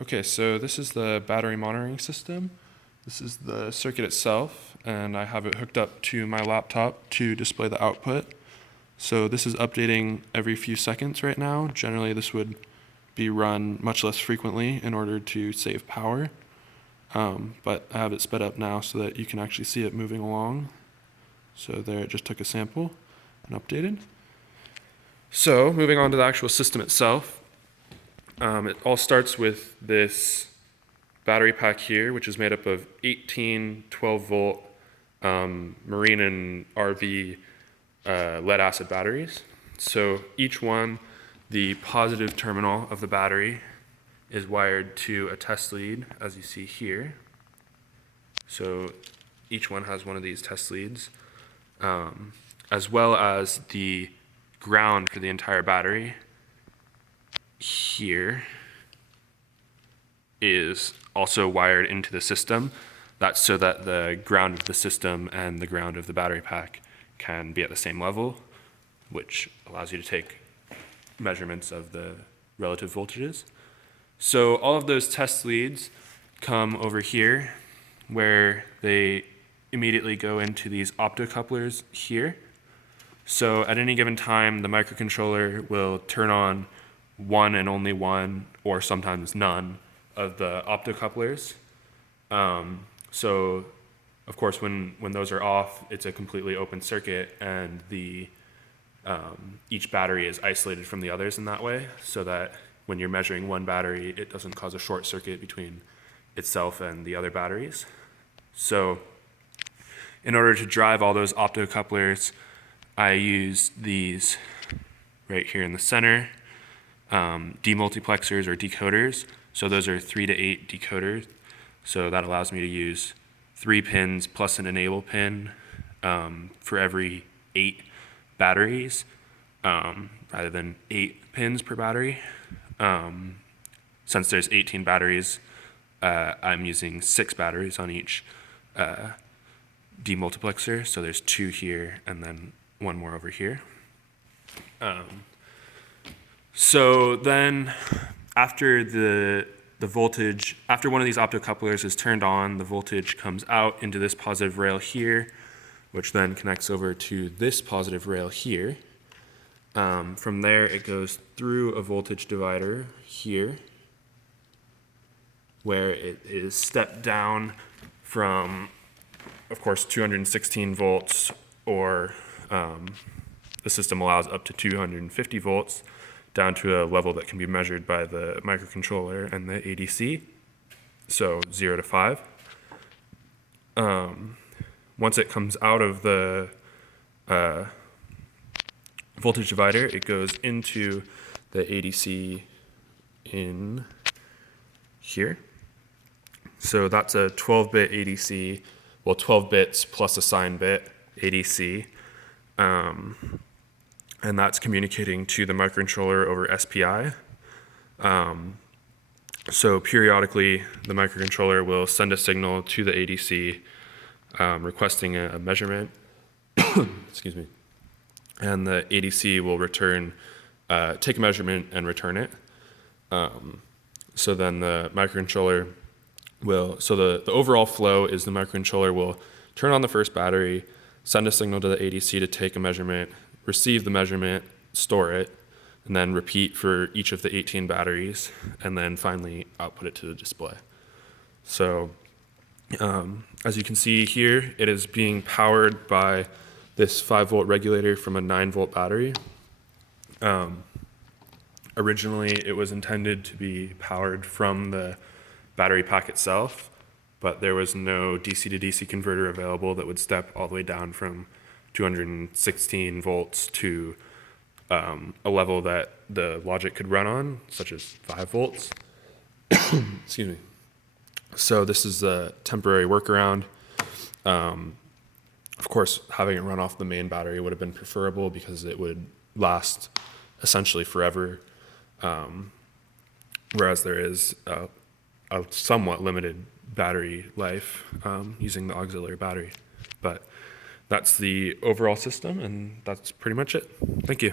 Okay, so this is the battery monitoring system. This is the circuit itself, and I have it hooked up to my laptop to display the output. So this is updating every few seconds right now. Generally, this would be run much less frequently in order to save power. But I have it sped up now so that you can actually see it moving along. So there, it just took a sample and updated. So moving on to the actual system itself. It all starts with this battery pack here, which is made up of 18 12-volt marine and RV lead acid batteries. So each one, the positive terminal of the battery is wired to a test lead, as you see here. So each one has one of these test leads, as well as the ground for the entire battery here is also wired into the system. That's so that the ground of the system and the ground of the battery pack can be at the same level, which allows you to take measurements of the relative voltages. So all of those test leads come over here, where they immediately go into these optocouplers here. So at any given time, the microcontroller will turn on one and only one, or sometimes none, of the optocouplers. So of course, when those are off, it's a completely open circuit, and each battery is isolated from the others in that way, so that when you're measuring one battery, it doesn't cause a short circuit between itself and the other batteries. So in order to drive all those optocouplers, I use these right here in the center, demultiplexers or decoders. So those are 3 to 8 decoders. So that allows me to use 3 pins plus an enable pin for every 8 batteries, rather than 8 pins per battery. Since there's 18 batteries, I'm using 6 batteries on each demultiplexer. So there's 2 here and then 1 more over here. So then after the voltage, after one of these optocouplers is turned on, the voltage comes out into this positive rail here, which then connects over to this positive rail here. From there, it goes through a voltage divider here, where it is stepped down from, of course, 216 volts, or the system allows up to 250 volts, down to a level that can be measured by the microcontroller and the ADC, so 0 to 5. Once it comes out of the voltage divider, it goes into the ADC in here. So that's a 12-bit ADC, well, 12 bits plus a sign bit ADC. And that's communicating to the microcontroller over SPI. So periodically, the microcontroller will send a signal to the ADC requesting a measurement. Excuse me. And the ADC will return, take a measurement and return it. So then the microcontroller will, so the overall flow is the microcontroller will turn on the first battery, send a signal to the ADC to take a measurement, receive the measurement, store it, and then repeat for each of the 18 batteries, and then finally output it to the display. So as you can see here, it is being powered by this 5-volt regulator from a 9-volt battery. Originally, it was intended to be powered from the battery pack itself, but there was no DC to DC converter available that would step all the way down from 216 volts to a level that the logic could run on, such as 5 volts. Excuse me. So this is a temporary workaround. Of course, having it run off the main battery would have been preferable because it would last essentially forever, whereas there is a somewhat limited battery life using the auxiliary battery. But that's the overall system, and that's pretty much it. Thank you.